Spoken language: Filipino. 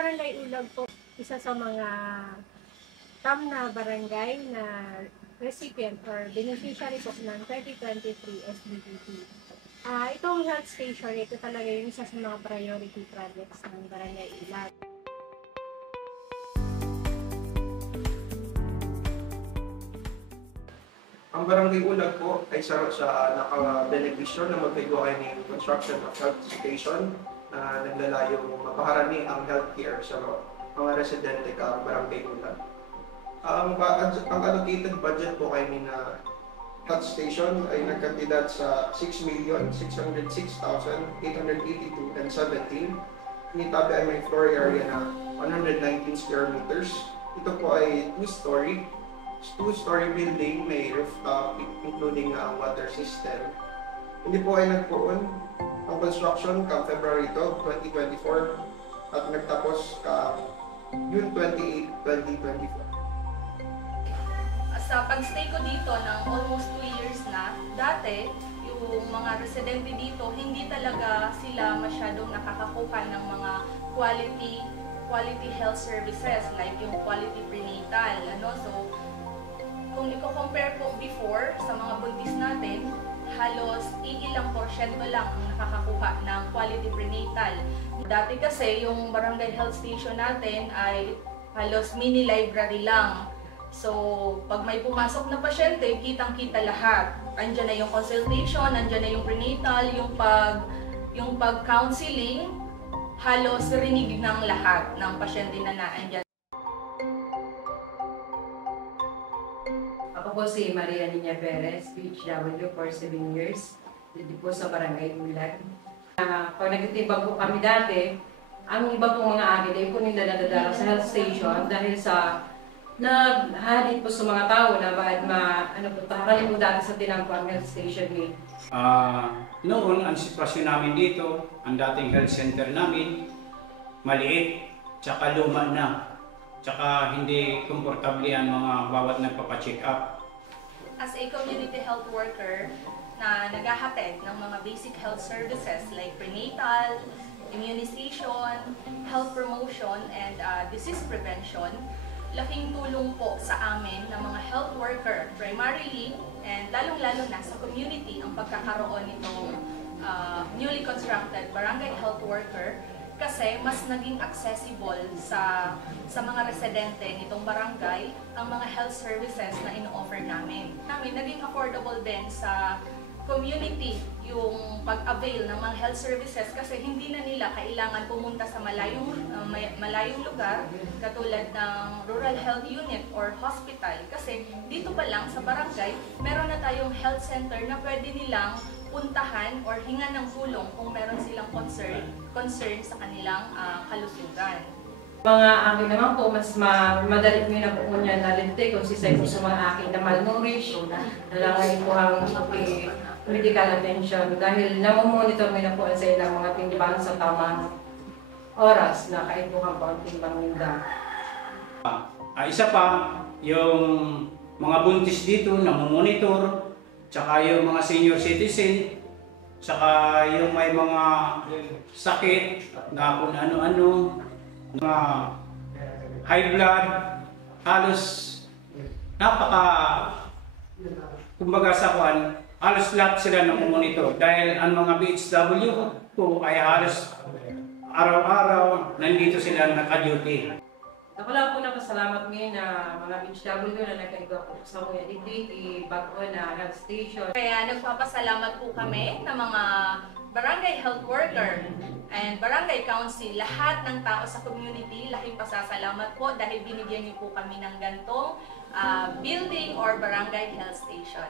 Barangay Ulag po, isa sa mga na barangay na recipient or beneficiary po ng 2023 SBDP. Itong health station, ito talaga yung isa sa mga priority projects ng Barangay Ulag. Ang Barangay Ulag po ay isa sa naka-benepisyo na magkagawa ng construction of health station na naglalayong mapaharani ang healthcare sa mga residente ka Barangay Ulag. Ang allocated budget po kay na health station ay nagkandidat sa 6,606,882.17. Initabi ay may floor area na 119 square meters. Ito po ay two-story building, may rooftop, including ang water system. Hindi po ay nagpuon ang construction ka February 12, 2024 at nagtapos ka June 28, 2024. Sa pagstay ko dito ng almost 2 years na, dati yung mga residente dito, hindi talaga sila masyadong nakakakuha ng mga quality health services like yung quality prenatal. So, kung i-compare po before sa mga buntis natin, halos iilang porsyento lang ang nakakakuha ng quality prenatal. Dati kasi yung barangay health station natin ay halos mini library lang. So, pag may pumasok na pasyente, kitang-kita lahat. Andiyan na yung consultation, andiyan na yung prenatal, yung pag-counseling, halos rinig ng lahat ng pasyente na naandyan. Ako po si Maria Niña Perez, PHW for 7 years, dito po sa Barangay Ulag. Pag nagtitibag po kami dati, ang iba pong mga akin ay po nila nadadala sa health station dahil sa naghahalin po sa mga tao na bakit takalin mo dati sa tinangkuang health station ni. Noon, ang sitwasyon namin dito, ang dating health center namin, maliit, tsaka luma na, tsaka hindi komportable ang mga bawat nagpapacheck up. As a community health worker na naghahatid ng mga basic health services like prenatal, immunization, health promotion, and disease prevention, laking tulong po sa amin ng mga health worker primarily and lalong-lalo na sa community ang pagkakaroon nitong newly constructed barangay health worker kasi mas naging accessible sa mga residente nitong barangay ang mga health services na ino-offer namin. Naging affordable din sa community yung pag-avail ng mga health services kasi hindi na nila kailangan pumunta sa malayong lugar katulad ng rural health unit or hospital kasi dito pa lang sa barangay meron na tayong health center na pwede nilang puntahan or hingan ng tulong kung meron silang concern sa kanilang kalusugan. Mga akin naman po, mas madali ko na po niya nalinti kung sisay po sa mga akin na malnourished, nalangay po ang medical attention dahil namomonitor na po sa ilang mga timbang sa tamang oras na kaibuhan po ang timbang nila. Isa pa, yung mga buntis dito namomonitor, tsaka yung mga senior citizen, tsaka yung may mga sakit na kung ano-ano, mga high blood, halos kumbaga sa kwan, halos lahat sila namomonitor dahil ang mga BHW po ay halos araw-araw nandito sila naka-duty. Ako lang po napasalamat ngayon na mga BHW na nagkaiba po sa mga bago na health station. Kaya nagpapasalamat po kami ng mga barangay health worker and barangay council, lahat ng tao sa community, laking pasasalamat po dahil binigyan niyo po kami ng gantong building or barangay health station.